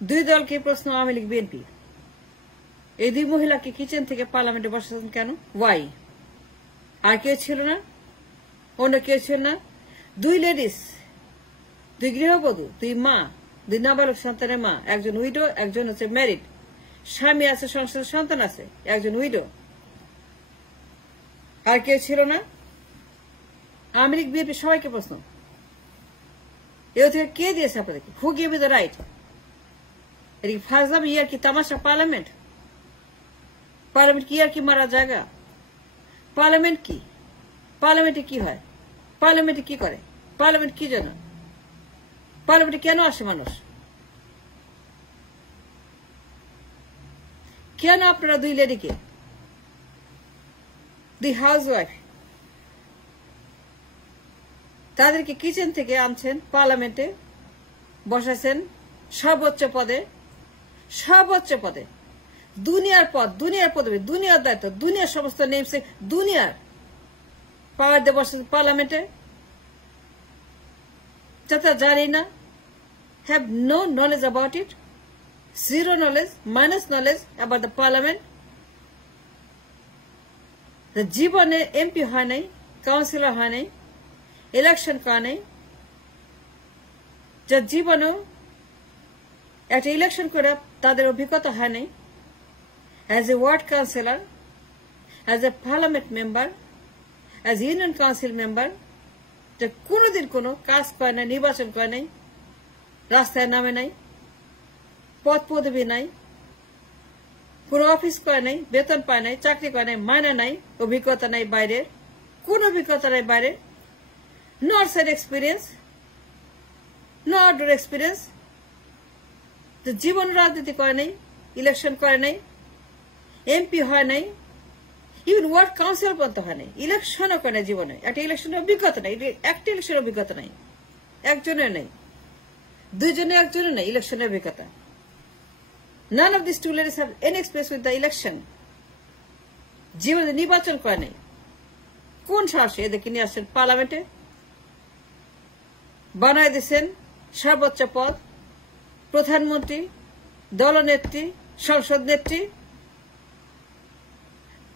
দুই দলকে প্রশ্ন, আওয়ামী লীগ বিএনপি, এই দুই মহিলাকে কিচেন থেকে পার্লামেন্টে বসাচ্ছেন কেন? ওয়াই? আর কেউ ছিল না? অন্য কেউ ছিল না? দুই লেডিস, দুই গৃহবধূ, দুই মা, দুই নাবালক সন্তানের মা, একজন উইডো, একজন হচ্ছে ম্যারিড, স্বামী আছে, সংসারের সন্তান আছে, একজন উইডো। আর কেউ ছিল না? আওয়ামী লীগ বিএনপি সবাইকে প্রশ্ন, এ থেকে কে দিয়েছে আপনাদেরকে? Who give you the right? এটা কি ফাজলাম, ইয়ার কি তামাশা? পার্লামেন্ট কি আর কি মারা জায়গা? পার্লামেন্ট কি? পার্লামেন্টে কি হয়? পার্লামেন্টে কি করে? পার্লামেন্ট কি জন্য? পার্লামেন্টে কেন আসে মানুষ? কেন আপনারা দুই লেডিকে, দুই হাউস ওয়াইফ, তাদেরকে কিচেন থেকে আনছেন, পার্লামেন্টে বসাছেন সর্বোচ্চ পদে, সর্বোচ্চ পদে, দুনিয়ার পদ, দুনিয়ার পদবী, দুনিয়ার দায়িত্ব, দুনিয়ার সমস্ত নেমসে, দুনিয়ার পাওয়ার দিয়ে বসেছেন পার্লামেন্টে, যাতে জানি না, have no knowledge about it, zero knowledge, minus knowledge about the parliament. জীবনে এমপি হয় নাই, কাউন্সিলর হয় নাই, ইলেকশন করে নাই, যার জীবনেও একটা ইলেকশন করে তাদের অভিজ্ঞতা হয় নাই, as a ward councillor, as a parliament member, as union council member, যে কোনোদিন কোনো কাজ করে নাই, নির্বাচন করে নাই, রাস্তায় নামে নাই, পদ পদবী নাই, কোন অফিস করে নাই, বেতন পায় নাই, চাকরি করে নাই, মাইনে নাই, অভিজ্ঞতা নাই বাইরের, কোন অভিজ্ঞতা নাই বাইরে, no outside experience, no outdoor experience, জীবন রাজনীতি করে নাই, ইলেকশন করে নাই, এমপি হয় নাই, ইভেন ওয়ার্ড কাউন্সিলর পর্যন্ত হয় নাই, ইলেকশনও করে নাই জীবনে, একটা ইলেকশনের অভিজ্ঞতা নাই, একটা ইলেকশনের অভিজ্ঞতা নাই, একজনের নেই, দুইজনে একজনের নেই ইলেকশনের অভিজ্ঞতা। None of these two ladies have any experience with the election. জীবনে নির্বাচন করে নাই। কোন সাহসে এদেরকে নিয়ে আসছেন পার্লামেন্টে? বানায় দিচ্ছেন সর্বোচ্চ পদ, প্রধানমন্ত্রী, দলনেত্রী, সংসদ নেত্রী।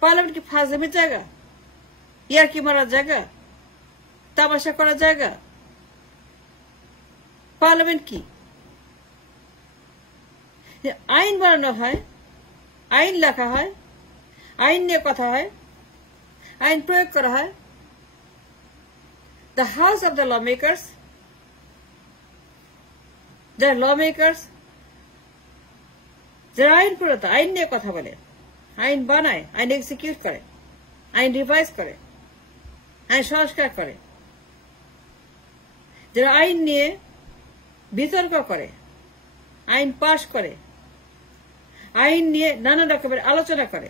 পার্লামেন্ট কি ফাজলামির জায়গা? ইয়ারকি মারার জায়গা? তামাশা করার জায়গা? পার্লামেন্ট কি? আইন বানানো হয়, আইন লেখা হয়, আইন নিয়ে কথা হয়, আইন প্রয়োগ করা হয়। The house of the law makers, যারা ল মেকার্স, যারা আইন প্রণেতা, আইন নিয়ে কথা বলে, আইন বানায়, আইন এক্সিকিউট করে, আইন রিভাইজ করে, আইন সংস্কার করে, যারা আইন নিয়ে বিতর্ক করে, আইন পাশ করে, আইন নিয়ে নানা রকমের আলোচনা করে,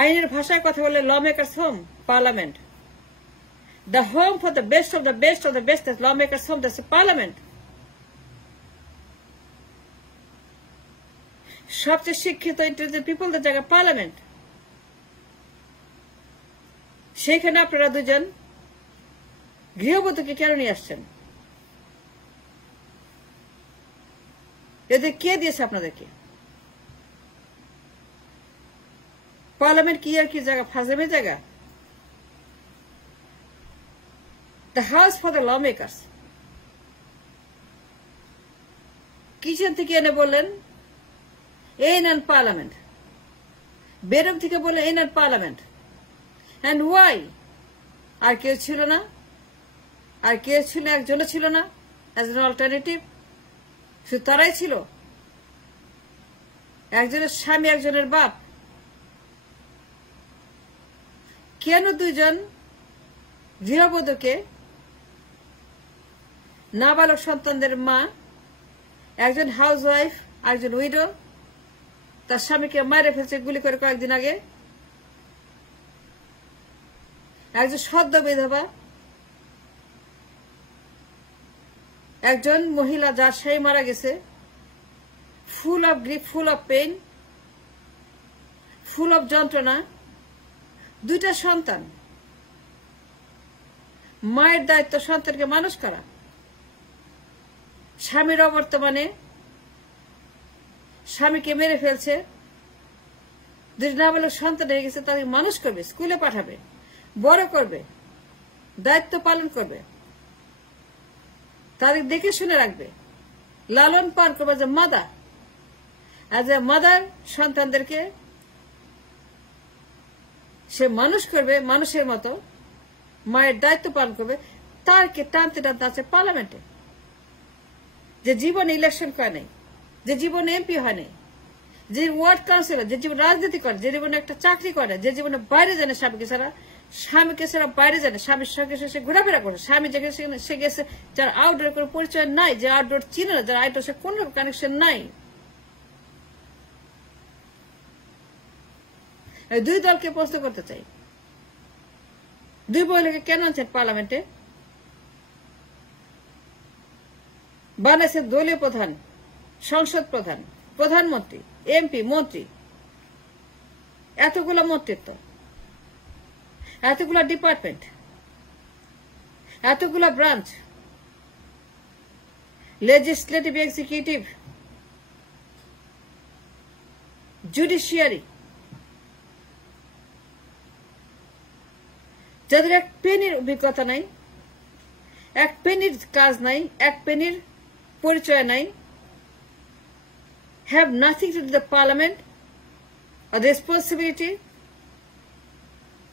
আইনের ভাষায় কথা বলে law makers home parliament. The home for the best of the best of the best law makers home, that's parliament. সবচেয়ে শিক্ষিত ইন্টেলিজেন্ট পিপলদের জায়গা পার্লামেন্ট। সেখানে আপনারা দুজন গৃহবধূকে কেন নিয়ে আসছেন? এদের কে দিয়েছে আপনাদেরকে? পার্লামেন্ট কি আর কি জায়গা? ফাজলামের জায়গা? The house for the law makers. Kitchen থেকে এনে বললেন এই নেন পার্লামেন্ট, বেডরুম থেকে বললেন এই নেন পার্লামেন্ট। And Y? আর কেউ ছিল না? আর কেউ ছিল? একজনও ছিল না অ্যাজ এন অল্টারনেটিভ? শুধু তারাই ছিল? একজনের স্বামী, একজনের বাপ। কেন দুইজন গৃহবধূকে, নাবালক সন্তানদের মা, একজন হাউস ওয়াইফ, একজন উইডো, তার স্বামীকে মারে ফেলছে গুলি করে কয়েকদিন আগে, একজন সদ্য বিধবা, একজন মহিলা যার স্বামী মারা গেছে, full of grief, full of pain, full of যন্ত্রণা, দুইটা সন্তান, মায়ের দায়িত্ব সন্তানকে মানুষ করা। স্বামীর অবর্তমানে স্বামীকে মেরে ফেলছে, দুই নাবালক সন্তান হয়ে গেছে, তাদের মানুষ করবে, স্কুলে পাঠাবে, বড় করবে, দায়িত্ব পালন করবে, তাদের দেখে শুনে রাখবে, লালন পালন করবে। এজ এ মাদার সন্তানদেরকে সে মানুষ করবে, মানুষের মতো মায়ের দায়িত্ব পালন করবে। তারকে টানতে টানতে আছে পার্লামেন্টে, যে জীবনে ইলেকশন করে নাই, যে জীবনে এমপি হয় নাই, যে ওয়ার্ড কাউন্সিলর, যে জীবনে রাজনীতি করে, যে জীবনে একটা চাকরি করে, যে জীবনে বাইরে জানে স্বামীকে ছাড়া বাইরে জানে, স্বামীর সঙ্গে সে ঘোরাফেরা করে, স্বামী যেখানে সে গেছে, যার আউটডোর কোনো পরিচয় নাই, যে আউটডোর চিনে না, যার আউটডোর সে কোন কানেকশন নাই, এই দুই দলকে প্রশ্ন করতে চাই, দুই মহিলাকে কেন আনছেন পার্লামেন্টে? বানাইছে দলীয় প্রধান, সংসদ প্রধান, প্রধানমন্ত্রী, এমপি, মন্ত্রী, এতগুলো মন্ত্রিত্ব, এতগুলো ডিপার্টমেন্ট, এতগুলো ব্রাঞ্চ, লেজিসলেটিভ, এক্সিকিউটিভ, জুডিশিয়ারি, যাদের এক পেনির অভিজ্ঞতা নাই, এক পেনির কাজ নাই, এক পেনির পরিচয় নাই, have nothing to do with the parliament or the responsibility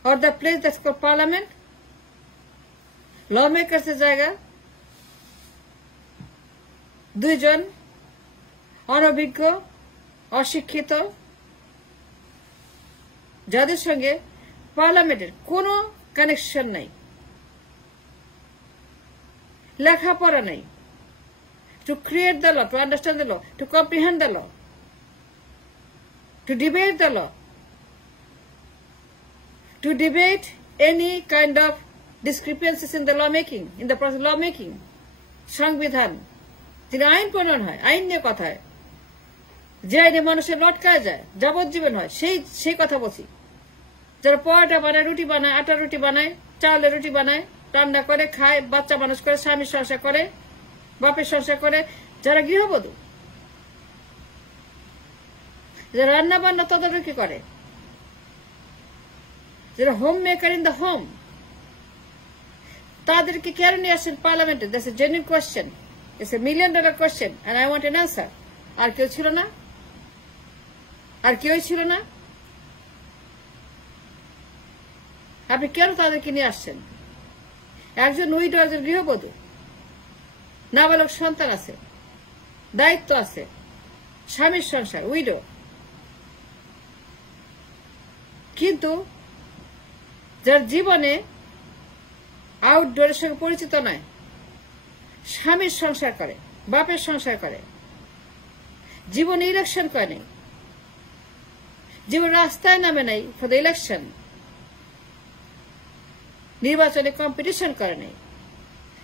or the place that's called parliament, lawmakers এর জায়গা, দুইজন অনভিজ্ঞ, অশিক্ষিত, যাদের সঙ্গে পার্লামেন্টের কোনো কানেকশন নাই, লেখাপড়া নাই, to create the law, to understand the law, to comprehend the law, to debate the law, to debate any kind of discrepancies in the lawmaking, in the process of lawmaking, সংবিধান, তিনি আইন প্রণয়ন হয়, আইন নিয়ে কথা হয়, যে আইনে মানুষের লটকায় যায়, যাবজ্জীবন হয়, সেই কথা বলছি। যারা পরোটা বানায়, রুটি বানায়, আটা রুটি বানায়, চাউলের রুটি বানায়, রান্না করে খায়, বাচ্চা মানুষ করে, স্বামীর সংসার করে, বাপের সংসার করে, যারা গৃহবধূ, যারা রান্না বান্না তদারকি করে, যারা home maker in the home, তাদেরকে কেন নিয়ে আসছেন পার্লামেন্টে? That's a genuine question, it's a $1 million question, and I want an answer. আর কেউ ছিল না? আর কেউ ছিল না? আপনি কেন তাদেরকে নিয়ে আসছেন? একজন উইডো, একজন গৃহবধূ, নাবালক সন্তান আছে, দায়িত্ব আছে, স্বামীর সংসার, উইডো, কিন্তু যার জীবনে আউটডোরের সঙ্গে পরিচিত নয়, স্বামীর সংসার করে, বাপের সংসার করে, জীবনে ইলেকশন করে নেই, জীবন রাস্তায় নামে নাই ফর দ্য ইলেকশন, নির্বাচনে কম্পিটিশন করে নেই,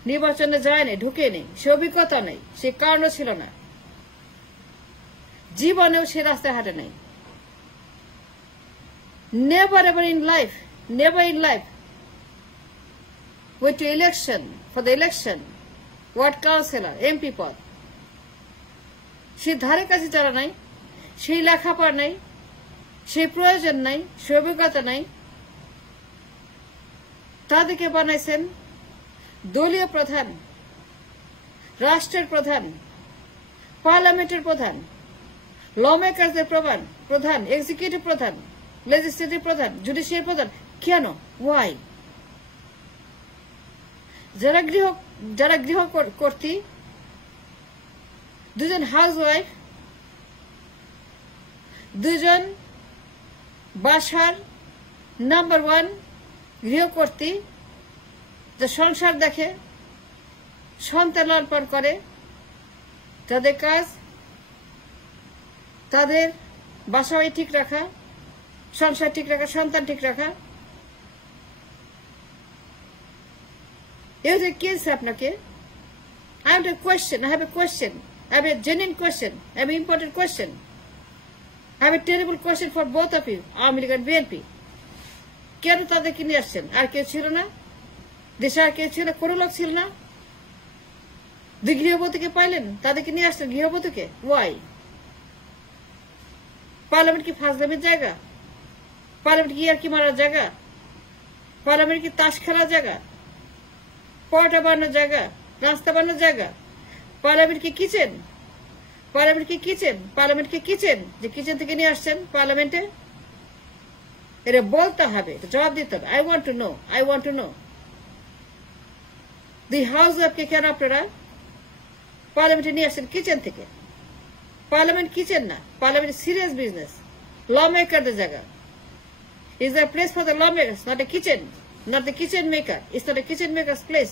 নির্বাচনে যায় নেই, ঢুকে নেই, সে অভিজ্ঞতা নেই, সে কারণও ছিল না, জীবনেও সে রাস্তায় হাঁটে নেই। Never ever in life went to election, for the election, ward councillor, MP পদ, সে ধারে কাছে যারা নাই, সেই লেখাপড়া নাই, সেই প্রয়োজন নাই, সে অভিজ্ঞতা নাই, তাদেরকে বানাইছেন দলীয় প্রধান, রাষ্ট্রের প্রধান, পার্লামেন্টের প্রধান, লমেকারদের প্রধান, এক্সিকিউটিভ প্রধান, লেজিসলেটিভ প্রধান, জুডিশিয়ারি প্রধান। কেন? ওয়াই? যারা গৃহ কর্ত্রী, দুজন হাউসওয়াইফ, দুজন বাসার নাম্বার 1 গৃহকর্ত্রী, যে সংসার দেখে, সন্তান লালন করে, তাদের কাজ তাদের বাসায় ঠিক রাখা, সংসার ঠিক রাখা, সন্তান ঠিক রাখা। এই যে কেস আপনাকে, I have a question, I have a genuine question, I have an important question, I have a terrible question for both of you, Awami League and BNP। কেন তাদেরকে নিয়ে আসছেন? আর কেউ ছিল না দেশে? আর কেউ ছিল? কোনো লোক ছিল না? দুই গৃহবধূকে পাইলেন, তাদেরকে নিয়ে আসলেন গৃহবধূকে। ওয়াই? পার্লামেন্ট কি ফাজলামের জায়গা? পার্লামেন্ট কি আর কি মারার জায়গা? পার্লামেন্ট কি তাস খেলার জায়গা, পরোটা বানানোর জায়গা, নাস্তা বানানোর জায়গা? পার্লামেন্ট কি কিচেন? পার্লামেন্ট কি কিচেন? পার্লামেন্ট কি কিচেন যে কিচেন থেকে নিয়ে আসছেন পার্লামেন্টে? এটা বলতে হবে, জবাব দিতে হবে। I want to know the house অফকে কেন আপনারা পার্লামেন্টে নিয়ে আসছেন কিচেন থেকে? পার্লামেন্ট কিচেন না, পার্লামেন্ট সিরিয়াস বিজনেস, ল মেকারদের জায়গা। Is a place for the lawmakers, not a kitchen, not the kitchen maker. It's not a kitchen maker's place.